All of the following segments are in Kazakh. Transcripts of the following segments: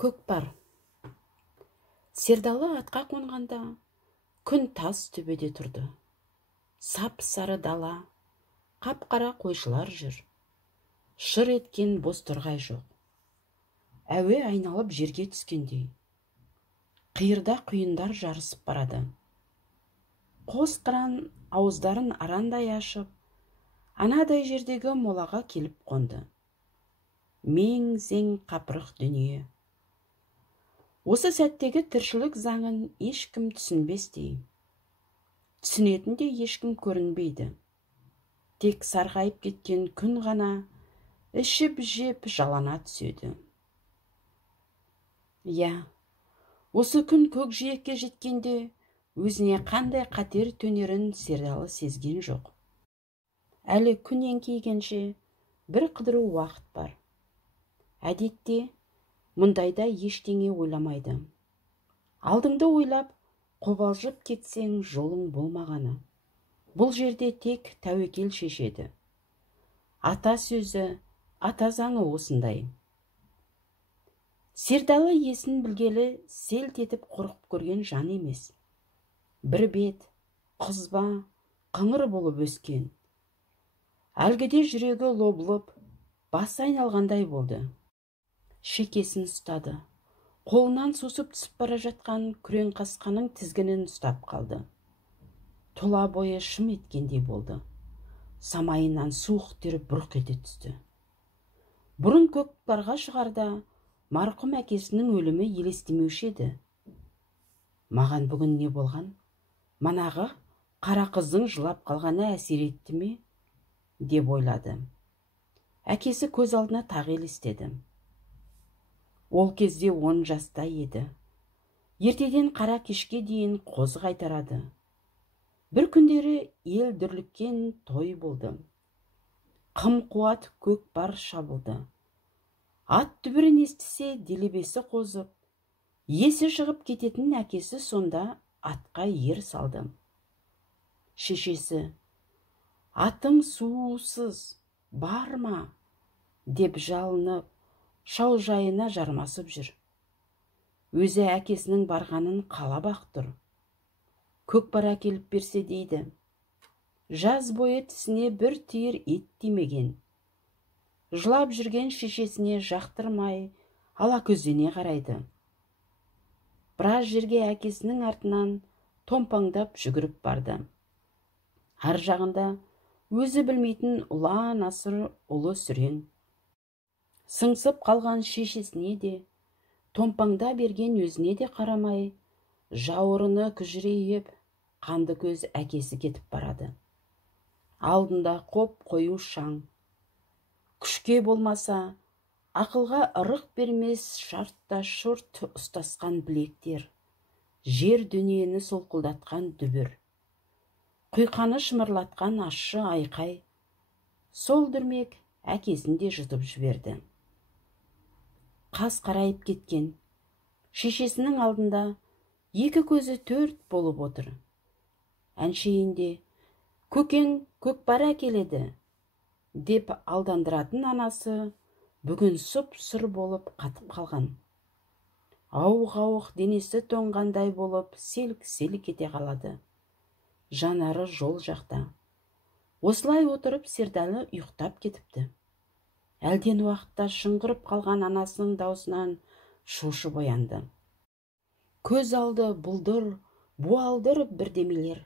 Көкпар. Сердалы атқа қонғанда күн тас төбеде тұрды. Сап сары дала, қап-қара қойшылар жүр. Шыр еткен боз торғай жоқ. Әуе айналып жерге түскендей. Қиырда құйындар жарысып барады. Қос қыран ауыздарын арандай ашып, анадай жердегі молаға келіп қонды. Мең-зең қапырық дүние. Осы сәттегі тіршілік заңын ешкім түсінбестей. Түсінетін де ешкім көрінбейді. Тек сарғайып кеткен күн ғана ішіп-жеп жалана түседі. Осы күн көкжиекке жеткенде өзіне қандай қатер төнерін Сердалы сезген жоқ. Әлі күн еңкейгенше бір қыдыру уақыт бар. Әдетте мұндайда ештеңе ойламайды. Алдыңды ойлап, қобалжып кетсең жолың болмағаны. Бұл жерде тек тәуекел шешеді. Ата сөзі, ата заңы осындай. Сердалы есін білгелі селт етіп қорқып көрген жан емес. Бір бет, қызба, қыңыр болып өскен. Әлгіде жүрегі лоблып, басы айналғандай болды. Шекесін ұстады. Қолынан сусып түсіп бара жатқан күрең қасқаның тізгінін ұстап қалды. Тұла бойы шым еткендей болды. Самайынан суық тері бұрқ ете түсті. Бұрын көкпарға шығарда марқұм әкесінің өлімі елестемеуші еді. Маған бүгін не болған? Манағы қара қыздың жылап қалғаны әсер етті ме? Деп ойлады. Әкесі көз алдына тағы елестеді. Ол кезде 10 жаста еді. Ертеден қара кешке дейін қозы қайтарады. Бір күндері ел дүрліккен той болды. Қым-қуат көкпар шабылды. Ат дүбірін естісе делебесі қозып, есі шығып кететін әкесі сонда атқа ер салды. Шешесі, атың суусыз, бар ма? Деп жалынып, шаужайына жармасып жүр. Өзі әкесінің барғанын қалап ақ тұр. Көкпар әкеліп берсе дейді. Жаз бойы тісіне бір түйір ет тимеген. Жылап жүрген шешесіне жақтырмай, ала көздене қарайды. Біраз жерге әкесінің артынан томпаңдап жүгіріп барды. Ар жағында өзі білмейтін ұлан асыр ұлы сүрен. Сыңсып қалған шешесіне де, томпаңда берген өзіне де қарамай, жауырыны күжірейіп, қанды көз әкесі кетіп барады. Алдында қоп қою шаң. Күшке болмаса, ақылға ырық бермес шартта шұрт ұстасқан білектер, жер дүниені солқылдатқан дүбір, құйқаны шымырлатқан ащы айқай, сол дүрмек әкесін де жұтып жіберді. Қас қарайып кеткен. Шешесінің алдында екі көзі төрт болып отыр. Әншейінде көкең көкпар әкеледі деп алдандыратын анасы бүгін сұп-сұр болып қатып қалған. Ауық-ауық денесі тоңғандай болып селк-селк ете қалады. Жанары жол жақта. Осылай отырып Сердалы ұйықтап кетіпті. Әлден уақытта шыңғырып қалған анасының даусынан шошып оянды. Көз алды бұлдыр, буалдыр бірдемелер.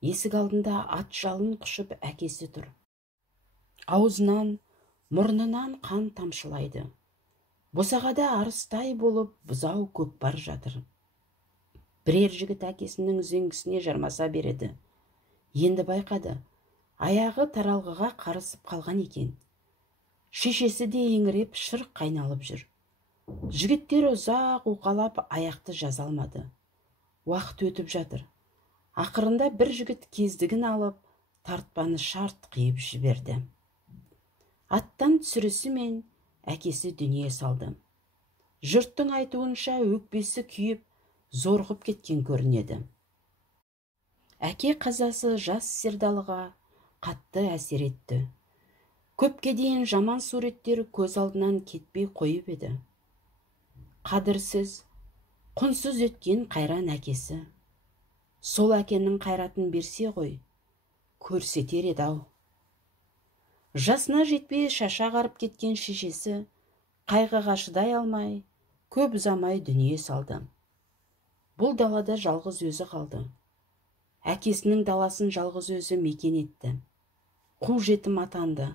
Есік алдында ат жалын құшып әкесі тұр. Аузынан, мұрнынан қан тамшылайды. Босағада арыстай болып бұзау көкпар жатыр. Бірер жігіт әкесінің үзеңгісіне жармаса береді. Енді байқады, аяғы таралғыға қарысып қалған екен. Шешесі де еңіреп шырқ қайналып жүр. Жігіттер ұзақ уқалап аяқты жаза алмады. Уақыт өтіп жатыр. Ақырында бір жігіт кездігін алып, тартпаны шарт қиып жіберді. Аттан түсірісімен әкесі дүние салды. Жұрттың айтуынша өкпесі күйіп, зорғып кеткен көрінеді. Әке қазасы жас Сердалыға қатты әсер етті. Көпке дейін жаман суреттер көз алдынан кетпей қойып еді. қадірсіз, құнсыз өткен қайран әкесі. Сол әкенің қайратын берсе ғой, көрсетер еді-ау. Жасына жетпей шаша қарып кеткен шешесі қайғыға шыдай алмай, көп ұзамай дүние салды. Бұл далада жалғыз өзі қалды. Әкесінің даласын жалғыз өзі мекен етті. Қу жетім атанды.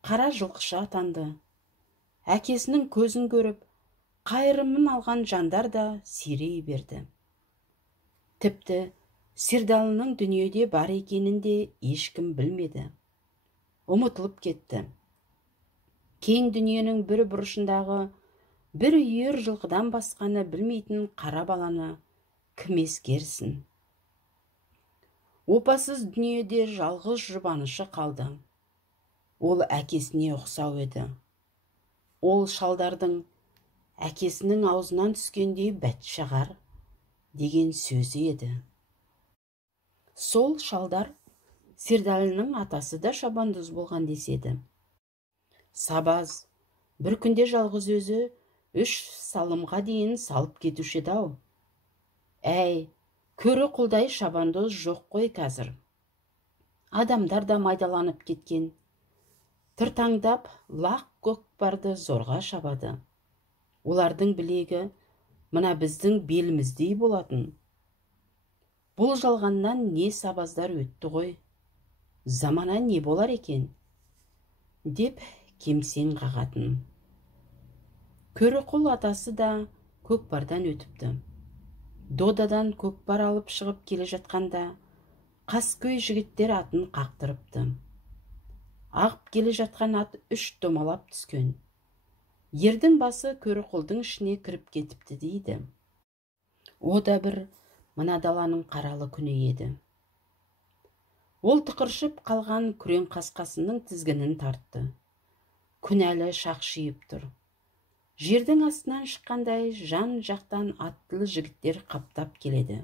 Қара жылқышы атанды. Әкесінің көзін көріп, қайырымын алған жандар да сирей берді. Тіпті Сердалының дүниеде бар екенін де ешкім білмеді. Ұмытылып кетті. Кең дүниенің бір бұрышындағы бір үйір жылқыдан басқаны білмейтін қара баланы кім ескерсін? Опасыз дүниеде жалғыз жұбанышы қалды. Ол әкесіне ұқсау еді. Ол шалдардың әкесінің аузынан түскендей бәтшағар деген сөзі еді. Сол шалдар Сердалының атасы да шабандоз болған деседі. Сабаз бір күнде жалғыз өзі 3 салымға дейін салып кетуші еді-ау. Әй, көрі құлдай шабандоз жоқ қой қазір. Адамдар да майдаланып кеткен. Тыртаңдап лақ көкпарды зорға шабады. Олардың білегі мына біздің беліміздей болатын. Бұл жалғаннан не сабаздар өтті ғой. Замана не болар екен? Деп кемсең қағатын. Көрі құл атасы да көкпардан өтіпті. Додадан көкпар алып шығып келе жатқанда, қаскөй жігіттер атын қақтырыпты. Ағып келе жатқан ат 3 домалап түскен. Ердің басы көрі құлдың ішіне кіріп кетіпті дейді. О да бір мына даланың қаралы күні еді. Ол тықыршып қалған күрең қасқасының тізгінін тартты. Күн әлі шақшиып тұр. Жердің астынан шыққандай жан жақтан аттылы жігіттер қаптап келеді.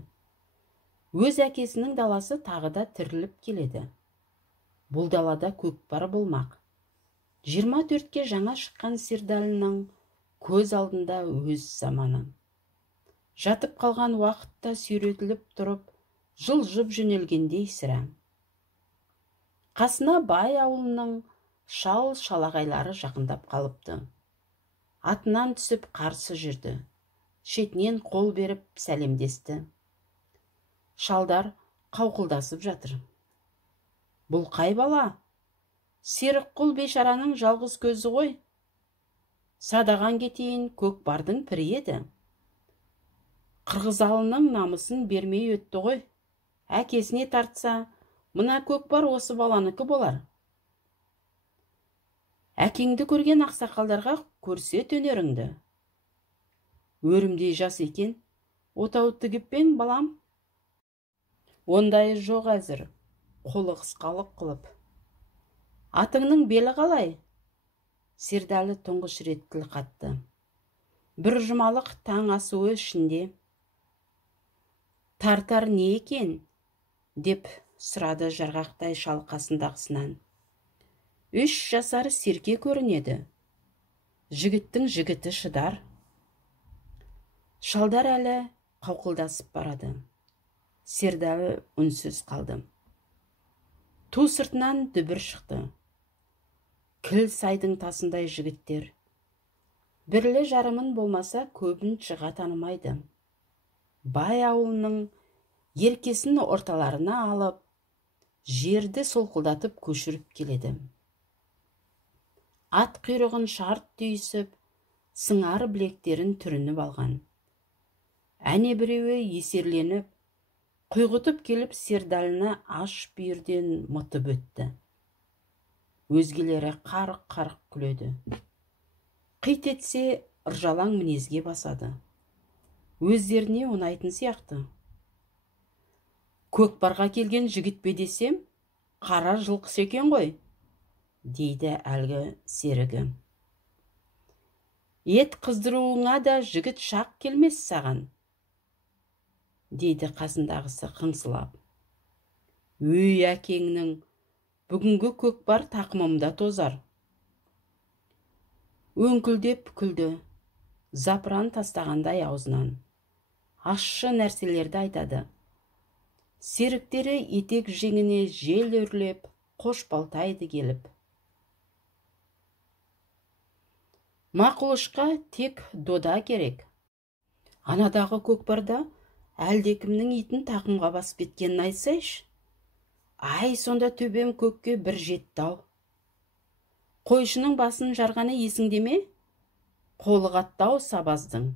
Өз әкесінің даласы тағы да тіріліп келеді. Бұл далада көкпар болмақ. 24-ке жаңа шыққан Сердалының көз алдында өз заманы. Жатып қалған уақытта сүйретіліп тұрып, жылжып жөнелгендей сірә. Қасына бай ауылының шал-шалағайлары жақындап қалыпты. Атынан түсіп қарсы жүрді. Шетінен қол беріп сәлемдесті. Шалдар қауқылдасып жатыр. Бұл қай бала? Серік құл бейшараның жалғыз көзі ғой. Садаған кетейін көкпардың пірі еді. Қырғызалының намысын бермей өтті ғой. Әкесіне тартса, мына көкпар осы баланыкі болар. Әкеңді көрген ақсақалдарға көрсет өнеріңді. Өрімдей жас екен, отау тігіппен балам. Ондай жоқ әзір, қолы қысқалық қылып. Атыңның белі қалай? Сердалы тұңғыш рет тіл қатты. Бір жұмалық таң асуы ішінде. Тартар не екен? Деп сұрады жарғақтай шал қасындағысынан. 3 жасар серке көрінеді. Жігіттің жігіті шыдар. Шалдар әлі қауқылдасып барады. Сердалы үнсіз қалды. Ту сыртынан дүбір шықты. Кіл сайдың тасындай жігіттер. Бірлі жарымын болмаса көбін жыға танымайды. Бай ауылының еркесін орталарына алып, жерді солқылдатып көшіріп келеді. Ат құйрығын шарт түйісіп, сыңар білектерін түрініп алған. Әне біреуі есерленіп, құйғытып келіп Сердалына аш бүйірден мұтып өтті. Өзгелері қарық-қарық күледі. Қит етсе, ыржалаң мінезге басады. Өздеріне ұнайтын сияқты. Көкпарға келген жігіт пе десем, қара жылқысы екен ғой, дейді әлгі серігі. Ет қыздыруыңа да жігіт шақ келмес саған, дейді қасындағысы қыңсылап. Өй әкеңнің, бүгінгі көкпар тақымымда тозар. Өңкілдеп күлді. запыран тастағандай аузынан. Ащы нәрселерді айтады. Серіктері етек жеңіне жел өрлеп, қош балтайды келіп. Мақұлышқа тек дода керек. Анадағы көкпарда әлдекімнің итін тақымға басып кеткенін айтсайшы. Ай, сонда төбем көкке бір жетті-ау. Қойшының басын жарғаны есіңде ме? Қолы қатты-ау сабаздың.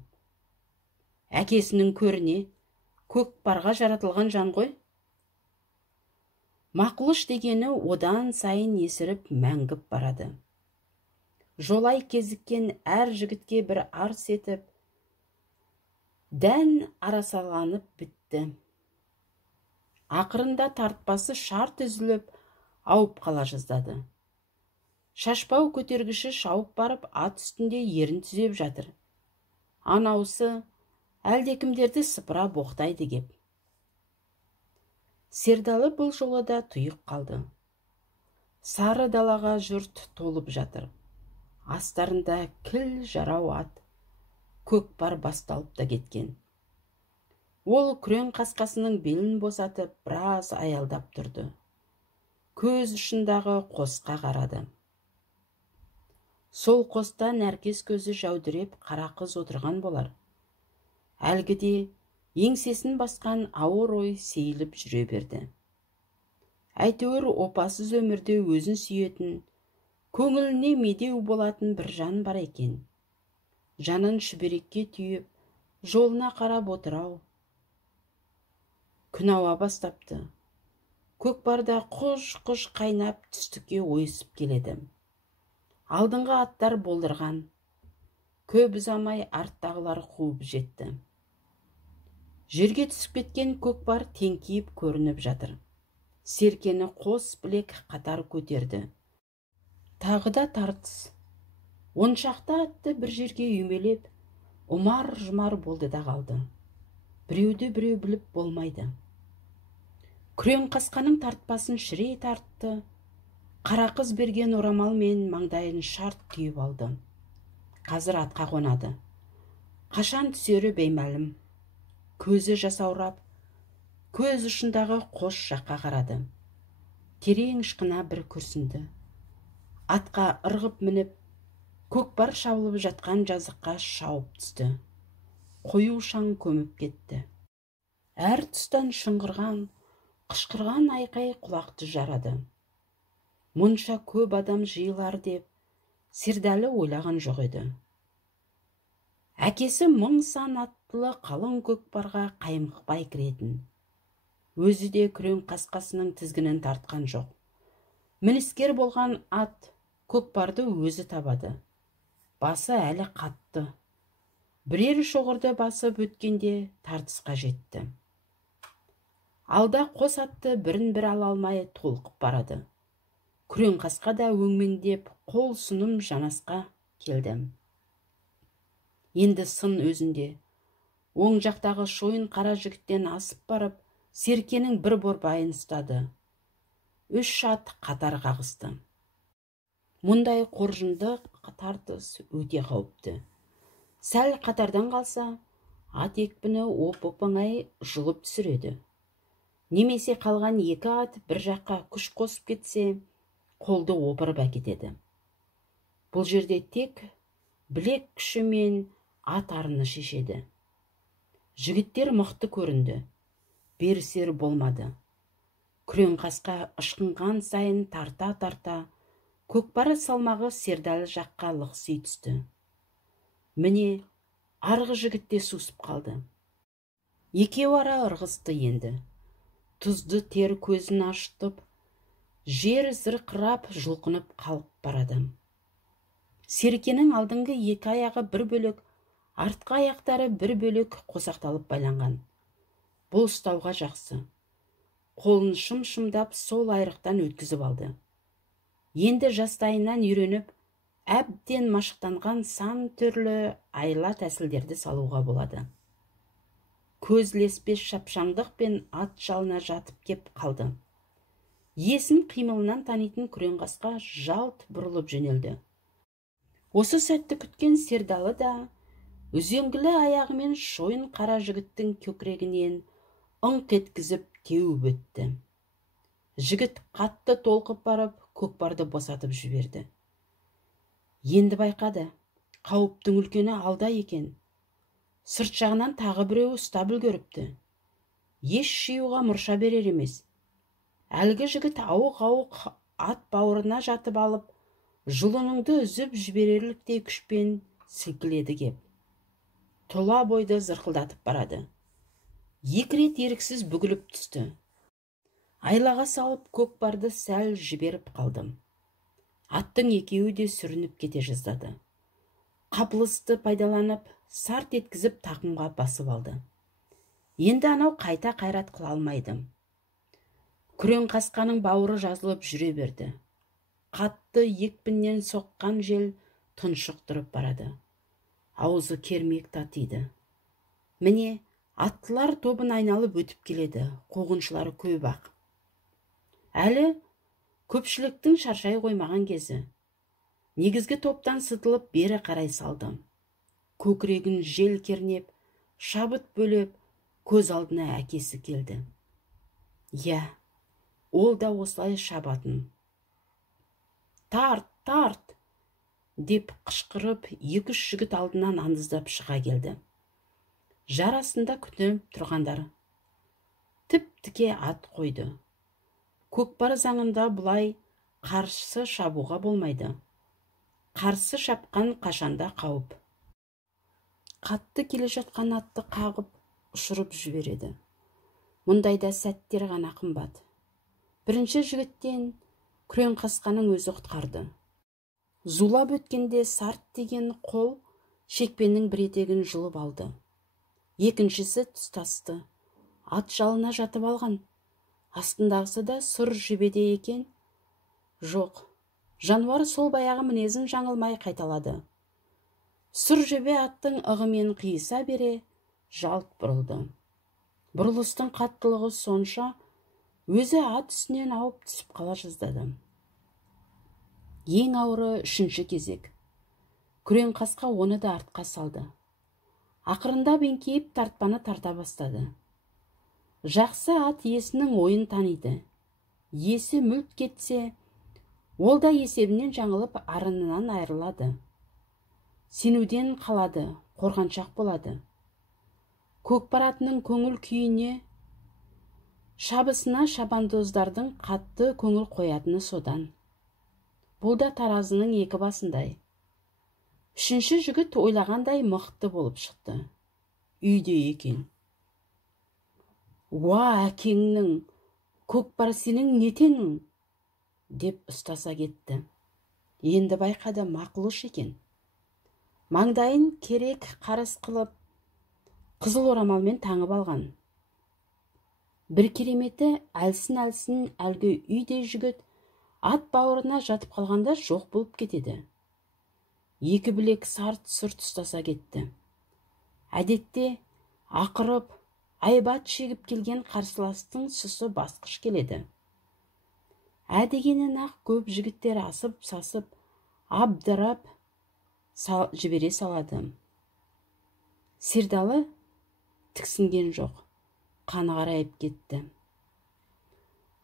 Әкесінің көріне көкпарға жаратылған жан ғой. Мақұлыш дегені одан сайын есіріп мәңгіп барады. Жолай кезіккен әр жігітке бір арс етіп, дән арасаланып бітті. Ақырында тартпасы шарт үзіліп, ауып қала жаздады. Шашпау көтергіші шауып барып, ат үстінде ерін түзеп жатыр. Анаусы әлдекімдерді сыпыра боқтайды кеп. Сердалы бұл жолы да тұйық қалды. Сары далаға жұрт толып жатыр. Астарында кіл жарау ат, көкпар басталып та кеткен. Ол күрең қасқасының белін босатып, біраз аялдап тұрды. Көз ұшындағы қосқа қарады. Сол қоста нәркес көзі жәудіреп қара қыз отырған болар. Әлгіде еңсесін басқан ауыр ой сейіліп жүре берді. Әйтеуір опасыз өмірде өзін сүйетін, көңіліне медеу болатын бір жан бар екен. Жанын шүберекке түйіп, жолына қарап отырау. Күн ауа бастапты. Көкпарда құж-құж қайнап түстікке ойысып келеді. Алдыңғы аттар болдырған. Көп ұзамай арттағылар қуып жетті. Жерге түсіп кеткен көкпар теңкиіп көрініп жатыр. Серкені қос білек қатар көтерді. Тағы да тартыс. Оншақты атты бір жерге үймелеп, ұмар-жұмар болды да қалды. Біреуді біреу біліп болмайды. Күрең қасқаның тартпасын шірей тартты. Қара қыз берген орамалмен маңдайын шарт түйіп алды. Қазір атқа қонады. Қашан түсері беймәлім. Көзі жасаурап, көз ұшындағы қос жаққа қарады. Терең ышқына бір күрсінді. Атқа ырғып мініп, көкпар шабылып жатқан жазыққа шауып түсті. Қою шаң көміп кетті. Әр тұстан шыңғырған, қышқырған айқай құлақты жарады. Мұнша көп адам жиылар деп, Сердалы ойлаған жоқ еді. Әкесі мың сан аттылы қалың көкпарға қаймықпай кіретін. Өзі де күрең қасқасының тізгінін тартқан жоқ. Мініскер болған ат көкпарды өзі табады. Басы әлі қатты. Бірер шоғырды басып өткенде тартысқа жетті. Алда қос атты бірін-бір ала алмай толқып барады. Күрең қасқа да өңмеңдеп қол сұным жанасқа келді. Енді сын өзінде. Оң жақтағы шойын қара жігіттен асып барып, серкенің бір борбайын ұстады. 3 ат қатар қағысты. Мұндай қоржынды тартыс өте қауіпті. Сәл қатардан қалса, ат екпіні оп-оңай жұлып түсіреді. Немесе қалған 2 ат бір жаққа күш қосып кетсе, қолды опырып әкетеді. Бұл жерде тек білек күші мен ат арыны шешеді. Жігіттер мықты көрінді. Берісер болмады. Күрең қасқа ышқынған сайын тарта-тарта, көкпары салмағы Сердалы жаққа лықси түсті. Міне, арғы жігітте сусып қалды. Екеу ара ырғысты енді. Тұзды тер көзін ашытып, жер зырқырап жұлқынып қалып барады. Серкенің алдыңғы 2 аяғы бір бөлік, артқы аяқтары бір бөлік қосақталып байланған. Бұл ұстауға жақсы. Қолын шым-шымдап сол айрықтан өткізіп алды. Енді жастайынан үйреніп, әбден машықтанған сан түрлі айла тәсілдерді салуға болады. Көзлеспес шапшаңдық пен ат жалына жатып кеп қалды. Есін қимылынан танитын күрең қасқа жалт бұрылып жөнелді. Осы сәтті күткен Сердалы да Үзеңгілі аяғымен шойын қара жігіттің көкірегінен ыңқ еткізіп теуіп өтті. Жігіт қатты толқып барып, көкпарды босатып жіберді. Енді байқады, қауіптің үлкені алда екен. Сырт жағынан тағы біреу ұстап үлгеріпті. Еш шиюға мұрша берер емес. Әлгі жігіт ауық-ауық ат бауырына жатып алып, жұлыныңды үзіп жіберерліктей күшпен сілкіледі кеп. Тұла бойды зырқылдатып барады. Екі рет еріксіз бүгіліп түсті. Айлаға салып көкпарды сәл жіберіп қалдым. Аттың екеуі де сүрініп кете жаздады. Қапылысты пайдаланып, сарт еткізіп тақымға басып алды. Енді анау қайта қайрат қыла алмайды. Күрең қасқаның бауыры жазылып жүре берді. Қатты екпіннен соққан жел тұншықтырып барады. Аузы кермек татиды. Міне, аттылар тобын айналып өтіп келеді, қуғыншылары көп ақ. Әлі көпшіліктің шаршай қоймаған кезі. Негізгі топтан сытылып бері қарай салды. Көкірегін жел кернеп, шабыт бөлеп, көз алдына әкесі келді. Я, ол да осылай шабатын. Тарт, тарт, деп қышқырып, екі-үш жігіт алдынан андыздап шыға келді. Жарасында күтіп тұрғандар тіп-тіке ат қойды. Көкпар заңында бұлай қарсы шабуға болмайды. Қарсы шапқан қашанда қауіп. Қатты келе жатқан атты қағып, ұшырып жібереді. Мұндайда сәттер ғана қымбат. Бірінші жігіттен күрең қасқаның өзі құтқарды. Зулап өткенде сарт деген қол шекпеннің бір етегін жұлып алды. Екіншісі тұстасты. Ат жалына жатып алған. Астындағысы да сұр жебеде екен. Жоқ, жануар сол баяғы мінезін жаңылмай қайталады. Сұр жебе аттың ығымен қиыса бере жалт бұрылды. Бұрылыстың қаттылығы сонша, өзі ат үстінен ауып түсіп қала жаздады. Ең ауыры үшінші кезек. Күрең қасқа оны да артқа салды. Ақырында еңкейіп тартпаны тарта бастады. Жақсы ат иесінің ойын таниды. Иесі мүлт кетсе, ол да есебінен жаңылып арынынан айырылады. Сенуден қалады, қорғаншақ болады. Көкпар атының көңіл күйіне, шабысына шабандоздардың қатты көңіл қоятыны содан. Бұл да таразының екі басындай. Үшінші жігіт ойлағандай мықты болып шықты. Үйде екен. Уа, әкеңнің, көкпар сенің нетенің? Деп ұстаса кетті. Енді байқады, мақұлыш екен. Маңдайын керек қарыс қылып, қызыл орамалмен таңып алған. Бір кереметі әлсін-әлсін әлгі үйде жігіт ат бауырына жатып қалғанда жоқ болып кетеді. Екі білек сарт-сұрт ұстаса кетті. Әдетте ақырып, айбат шегіп келген қарсыластың сұсы басқыш келеді. Әдегенін ақ көп жігіттер асып-сасып, абдырап жібере салады. Сердалы тіксінген жоқ, қаны қарайып кетті.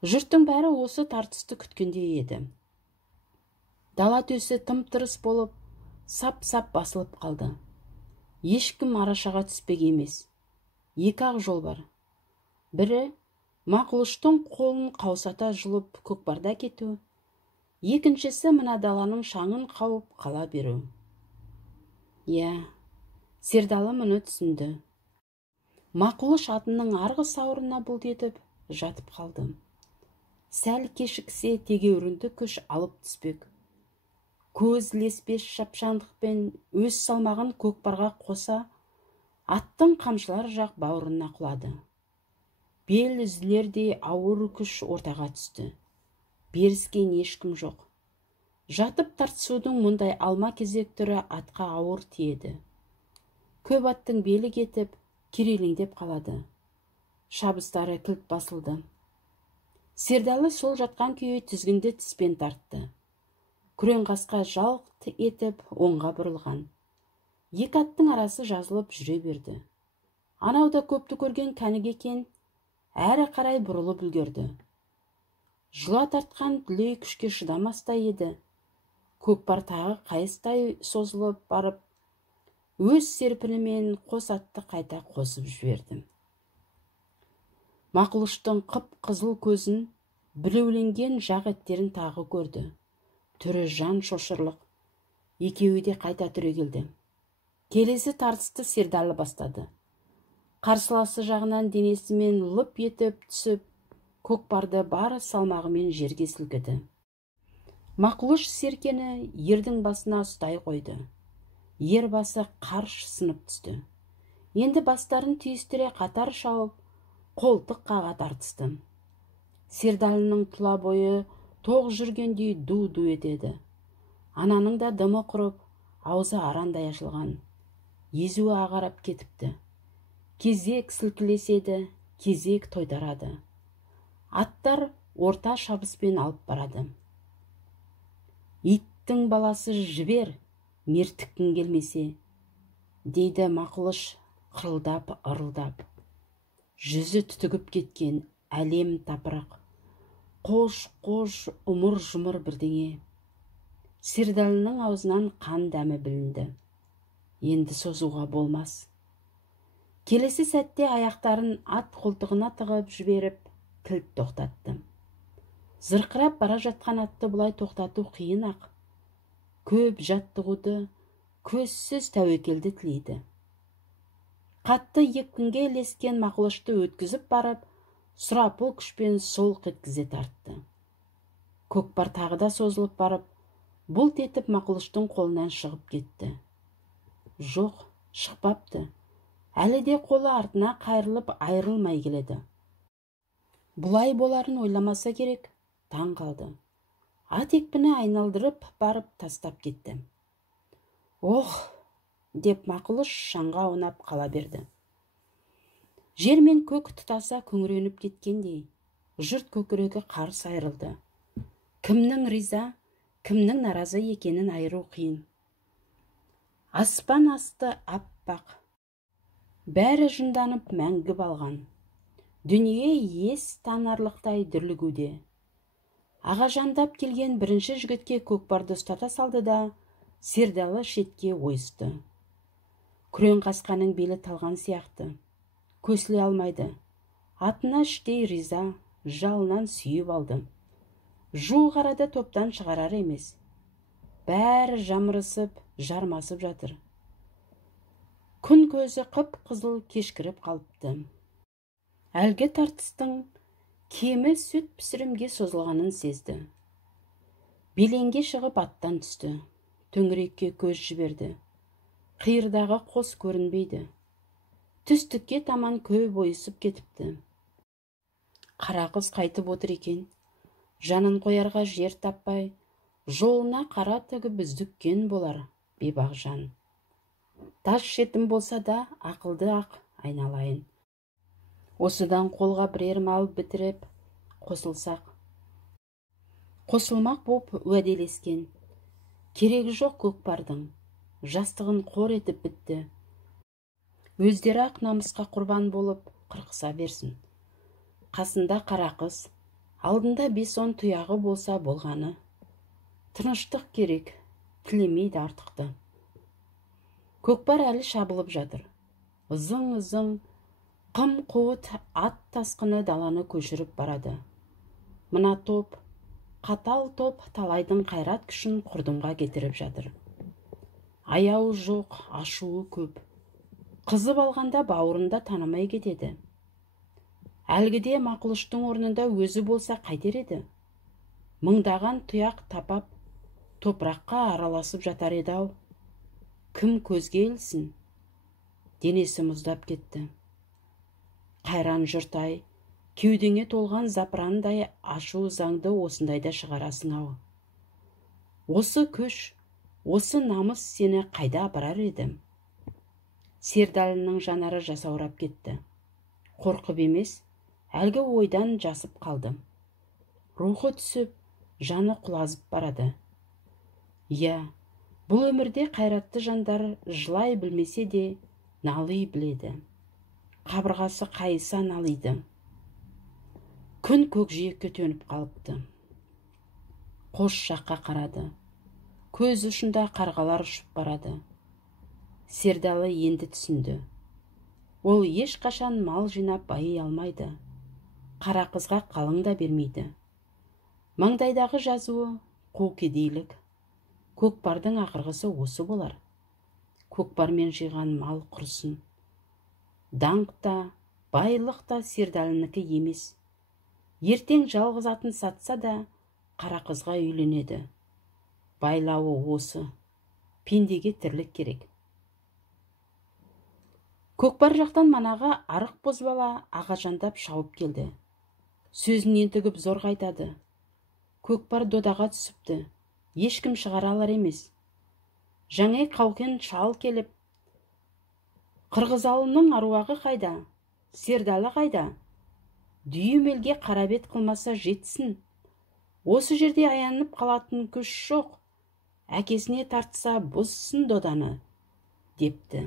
Жұрттың бәрі осы тартысты күткенде еді. Дала төсі тым-тырыс болып, сап-сап басылып қалды. Ешкім арашаға түспек емес. Екі ақ жол бар. Бірі Мақұлыштың қолын қаусата жұлып көкпарда кету, екіншісі мына даланың шаңын қауып қала беру. Я, Сердалы мұны түсінді. Мақұлыш атының арғы сауырына бұлтетіп жатып қалды. Сәл кешіксе тегеурінді күш алып түспек. Көз ілеспес шапшаңдықпен өз салмағын көкпарға қоса, аттың қамшылар жақ бауырына құлады. Бел үзілердей ауыр күш ортаға түсті. Беріскен ешкім жоқ. Жатып тартысудың мұндай алма кезек түрі атқа ауыр тиеді. Көп аттың белі кетіп, керелеңдеп қалады. Шабыстары кілт басылды. Сердалы сол жатқан күйі тізгінді тіспен тартты. Күрең қасқа жалт етіп оңға бұрылған. Екі аттың арасы жазылып жүре берді. Анауда көпті көрген кәнігі екен, әрі қарай бұрылып үлгерді. Жыла тартқан дүлей күшке шыдамастай еді. Көкпар тағы қайыстай созылып барып, өз серпінімен қос атты қайта қосып жіберді. Мақұлыштың қып-қызыл көзін, білеуленген жақ еттерін тағы көрді. Түрі жан шошырлық. Екеуі де қайта түрегелді. Келесі тартысты Сердалы бастады. Қарсыласы жағынан денесімен лып етіп түсіп, көкпарды бар салмағымен жерге сілкіді. Мақұлыш серкені ердің басына ұстай қойды. Ер басы қарш сынып түсті. Енді бастарын түйістіре қатар шауып, қолтық қаға тартысты. Сердалының тұла бойы тоқ жүргендей ду-ду етеді. Ананың да дымы құрып, аузы арандай ашылған. Езуі ағарап кетіпті. Кезек сілкілеседі, кезек тойдарады. Аттар орта шабыспен алып барады. Иттің баласы жібер, мертіккің келмесе, дейді Мақұлыш қырылдап, ырылдап. Жүзі түтігіп кеткен, әлем тапырақ. Қош-қош ұмыр-жұмыр бірдеңе. Сердалының аузынан қан дәмі білінді. Енді созуға болмас. Келесі сәтте аяқтарын ат қолтығына тығып жіберіп, кілт тоқтатты. Зырқырап бара жатқан атты бұлай тоқтату қиын ақ. Көп жаттығуды, көзсіз тәуекелді тілейді. Қатты екпінге ілескен Мақұлышты өткізіп барып, сұрапыл күшпен солқ еткізе тартты. Көкпар тағы да созылып барып, бұлт етіп Мақұлыштың қолынан шығып кетті. Жоқ, шықпапты. Әлі де қолы артына қайрылып айрылмай келеді. Бұлай боларын ойламаса керек, таң қалды. Ат екпіні айналдырып барып тастап кетті. Ох, деп Мақұлыш шаңға аунап қала берді. Жер мен көк тұтаса күңіреніп кеткендей, жұрт көкірегі қарс айрылды. Кімнің риза, кімнің наразы екенін айыру қиын. Аспан асты аппақ. Бәрі жынданып мәңгі балған. Дүние ес танарлықтай дүрлігуде. Ағажандап келген бірінші жігітке көкпарды ұстата салды да, Сердалы шетке ойысты. Күрең қасқаның белі талған сияқты. Көсіле алмайды. Атына іштей риза, жалынан сүйіп алды. Жуық арада топтан шығарар емес. Бәрі жамырысып, жармасып жатыр. Күн көзі қып-қызыл кешкіріп қалыпты. Әлгі тартыстың кемі сүт пісірімге созылғанын сезді. Белеңге шығып аттан түсті. Төңірекке көз жіберді. Қиырдағы қос көрінбейді. Түстікке таман көп ойысып кетіпті. Қара қыз қайтып отыр екен. Жанын қоярға жер таппай, жолына қара тігіп үздіккен болар бейбақ жан. Тас жетім болса да ақылды ақ айналайын. Осыдан қолға бірер мал бітіріп қосылсақ. Қосылмақ боп уәделескен. Керегі жоқ көкпардың. Жастығын қор етіп бітті. Өздері ақ намысқа құрбан болып қырқыса берсін. Қасында қара қыз, алдында 5-10 тұяғы болса болғаны. Тыныштық керек, тілемейді артықты. Көкпар әлі шабылып жатыр. Ызың-ызың, қым-қуыт ат тасқыны даланы көшіріп барады. Мына топ, қатал топ талайдың қайрат күшін құрдымға кетіріп жатыр. Аяуы жоқ, ашуы көп. Қызып алғанда бауырында танымай кетеді. Әлгіде Мақұлыштың орнында өзі болса қайтер еді. Мыңдаған тұяқ тапап, топыраққа араласып жатар еді-ау. Кім көзге ілсін? Денесі мұздап кетті. Қайран жұртай, кеудеңе толған запырандай ашу заңды осындайда шығарасың-ау. Осы күш, осы намыс сені қайда апарар еді? Сердалының жанары жасаурап кетті. Қорқып емес, әлгі ойдан жасып қалды. Рухы түсіп, жаны құлазып барады. Иә, Бұл өмірде қайратты жандар жылай білмесе де налый біледі. Қабырғасы қайыса налиды. Күн көкжиекке төніп қалыпты. Қос жаққа қарады. Көз ұшында қарғалар ұшып барады. Сердалы енді түсінді. Ол ешқашан мал жинап байи алмайды. Қара қызға қалың да бермейді. Маңдайдағы жазуы қу кедейлік. Көкпардың ақырғысы осы болар. Көкпармен жиған мал құрсын. Даңқ та, байлық та Сердалынікі емес. Ертең жалғыз атын сатса да, қара қызға үйленеді. Байлауы осы. Пендеге тірлік керек. Көкпар жақтан манаға арық бозбала ағажандап шауып келді. Сөзін ентігіп зорға айтады. Көкпар додаға түсіпті. Ешкім шығара алар емес. Жаңа қаукен шал келіп, Қырғызалының аруағы қайда? Сердалы қайда? Дүйім елге қарабет қылмаса жетсін. Осы жерде аянып қалатын күш жоқ. Әкесіне тартса бұзсын доданы, депті.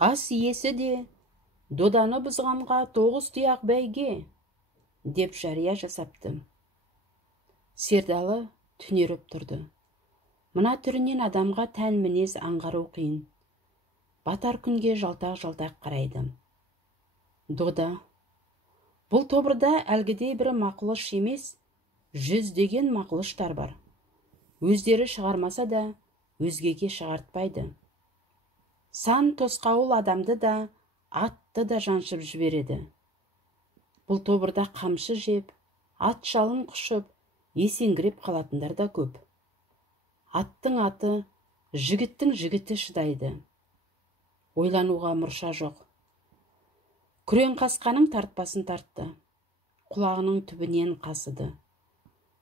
Ас иесі де, доданы бұзғанға 9 тұяқ бәйге, деп жария жасапты. Сердалы түнеріп тұрды. Мына түрінен адамға тән мінез аңғару қиын. Батар күнге жалтақ-жалтақ қарайды. Дода. Бұл тобырда әлгідей бір мақұлыш емес, жүздеген мақұлыштар бар. Өздері шығармаса да, өзгеге шығартпайды. Сан тосқауыл адамды да, атты да жаншып жібереді. Бұл тобырда қамшы жеп, ат жалын құшып, есеңгіреп қалатындар да көп. Аттың аты, жігіттің жігіті шыдайды. Ойлануға мұрша жоқ. Күрең қасқаның тартпасын тартты. Құлағының түбінен қасыды.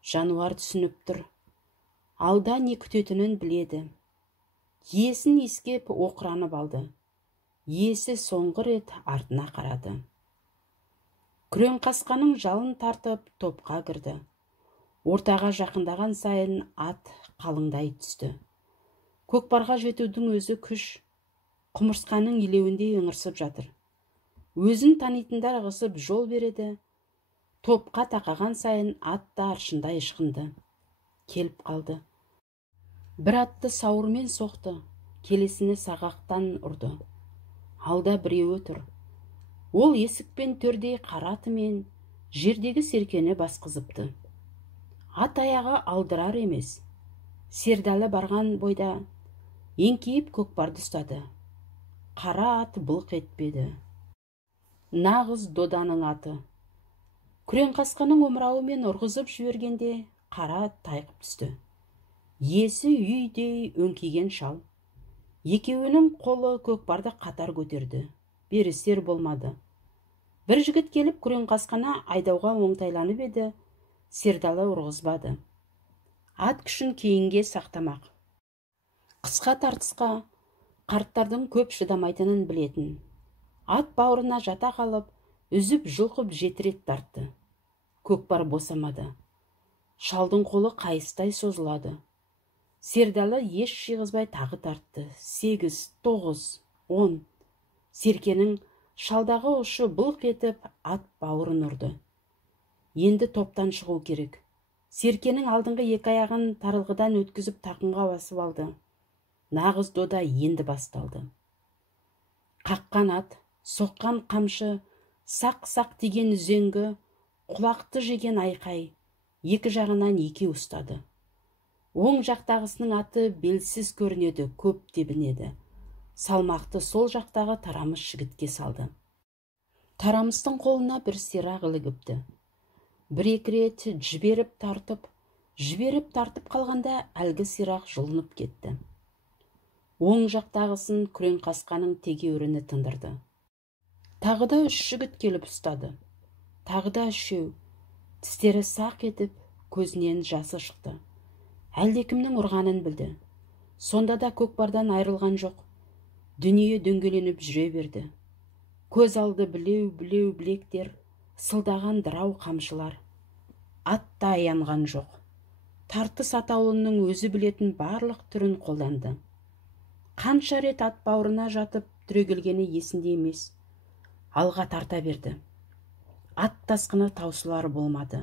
Жануар түсініп тұр. Алда не күтетінін біледі. Иесін ескеп оқыранып алды. Иесі соңғы рет артына қарады. Күрең қасқаның жалын тартып топқа кірді. Ортаға жақындаған сайын ат қалыңдай түсті. Көкпарға жетудің өзі күш. Құмырсқаның илеуіндей ыңырсып жатыр. Өзін танитындар ығысып жол береді. Топқа тақаған сайын ат та аршындай ышқынды. Келіп қалды. Бір атты сауырмен соқты. Келесіні сағақтан ұрды. Алда біреуі тұр. Ол есікпен төрдей қаратымен жердегі серкені басқызыпты. Ат аяғы алдырар емес. Сердалы барған бойда еңкейіп көкпарды ұстады. Қара ат былқ етпеді. Нағыз доданың аты. Күрең қасқаның омырауымен ұрғызып жібергенде қара ат тайқып түсті. Есі үйдей өңкиген шал. Екеуінің қолы көкпарды қатар көтерді. Берістер болмады. Бір жігіт келіп күрең қасқана айдауға оңтайланып еді. Сердалы ұрғызбады. Ат күшін кейінге сақтамақ. Қысқа тартысқа қарттардың көп шыдамайтынын білетін. Ат бауырына жата қалып, үзіп жұлқып жетірет тартты. Көкпар босамады. Шалдың қолы қайыстай созылады. Сердалы еш жиғызбай тағы тартты. 8, 9, 10. Серкенің шалдағы ұшы былқ етіп ат бауырын ұрды. Енді топтан шығу керек. Серкенің алдыңғы екі аяғын тарылғыдан өткізіп тақымға басып алды. Нағыз дода енді басталды. Қаққан ат, соққан қамшы, сақ-сақ деген үзеңгі, құлақты жеген айқай, екі жағынан екі ұстады. Оң жақтағысының аты белсіз көрінеді, көп тебінеді. Салмақты сол жақтағы Тарамыс жігітке салды. Тарамыстың қолына бір сирақ ілігіпті. Бір-екі рет жіберіп тартып қалғанда әлгі сирақ жұлынып кетті. Оң жақтағысын күрең қасқаның тегеуріні тындырды. Тағы да 3 жігіт келіп ұстады. Тағы да 3. Тістері сақ етіп, көзінен жасы шықты. Әлдекімнің ұрғанын білді. Сонда да көкпардан айрылған жоқ. Дүние дөңгеленіп жүре берді. Көз алды білеу білектер, сылдаған дырау қамшылар. Атта аянған жоқ. тартыс атаулының өзі білетін барлық түрін қолданды. Қанша рет ат бауырына жатып түрегелгені есінде емес. Алға тарта берді. Ат тасқыны таусылары болмады.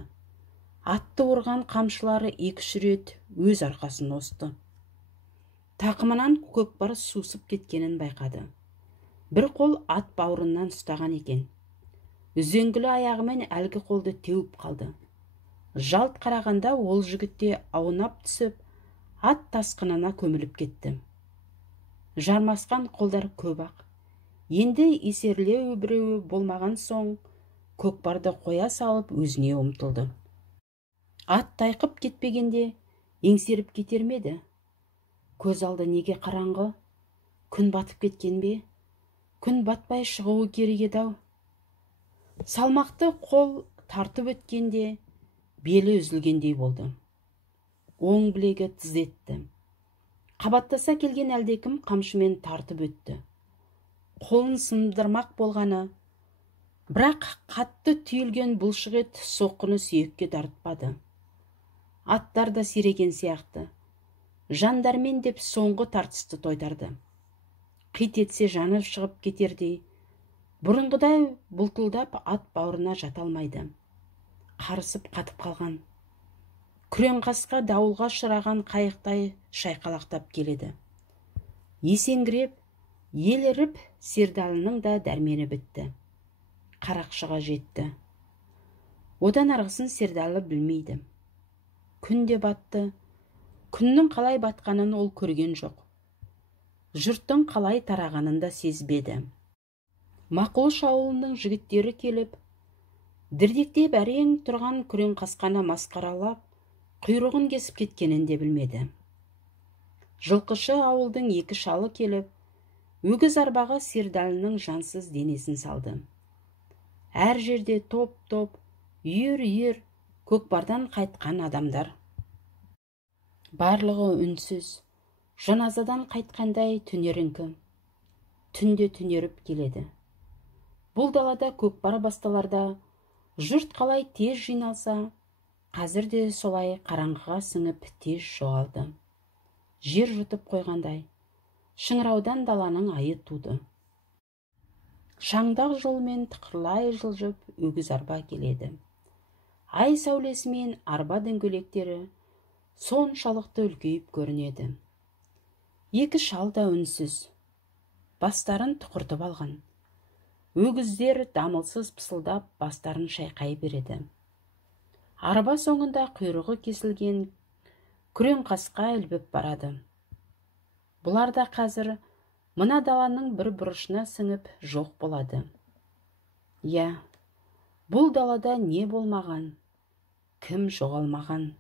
Атты ұрған қамшылары 2-3 рет өз арқасын осты. Тақымынан көкпар сусып кеткенін байқады. Бір қол ат бауырынан ұстаған екен. Үзеңгілі аяғымен әлгі қолды теуіп қалды. Жалт қарағанда ол жігітте аунап түсіп, ат тасқынына көміліп кетті. Жармасқан қолдар көп ақ. Енді есерлеу біреуі болмаған соң, көкпарды қоя салып өзіне ұмтылды. Ат тайқып кетпегенде еңсеріп кетер ме еді? Көз алды неге қараңғы? Күн батып кеткен бе? Күн батпай шығуы керек еді-ау. Салмақты қол тартып өткенде белі үзілгендей болды. Оң білегі тыз етті. Қабаттаса келген әлдекім қамшымен тартып өтті. Қолын сындырмақ болғаны, бірақ қатты түйілген бұлшық ет соққыны сүйекке дарытпады. Аттар да сиреген сияқты. Жандармен деп соңғы тартысты тойтарды. Қит етсе жанып шығып кетердей, бұрынғыдай бұлтылдап ат бауырына жата алмайды. Қарысып қатып қалған. Күрең қасқа дауылға ұшыраған қайықтай шайқалақтап келеді. Есеңгіреп, еліріп, Сердалының да дәрмені бітті. Қарақшыға жетті. Одан арғысын Сердалы білмейді. Күн де батты. Күннің қалай батқанын ол көрген жоқ. Жұрттың қалай тарағанын да сезбеді. Мақұлыш ауылының жігіттері келіп, дірдектеп әрең тұрған күрең қасқаны масқаралап, құйрығын кесіп кеткенін де білмеді. Жылқышы ауылдың 2 шалы келіп, өгіз арбаға Сердалының жансыз денесін салды. Әр жерде топ-топ, үйір-үйір көкпардан қайтқан адамдар. Барлығы үнсіз, жаназадан қайтқандай түнеріңкі. Түнде түнеріп келеді. Бұл далада көкпар басталарда, жұрт қалай тез жиналса, қазір де солай қараңғыға сіңіп тез жоғалды. Жер жұтып қойғандай, шыңыраудан даланың айы туды. Шаңдақ жолмен тықырлай жылжып өгіз арба келеді. Ай сәулесімен арба дөңгелектері соншалықты үлкейіп көрінеді. 2 шал да үнсіз, бастарын тұқыртып алған. Өгіздер дамылсыз пысылдап бастарын шайқай береді. Арба соңында құйрығы кесілген күрең қасқа ілбіп барады. Бұлар да қазір мына даланың бір бұрышына сіңіп жоқ болады. Я, бұл далада не болмаған, кім жоғалмаған?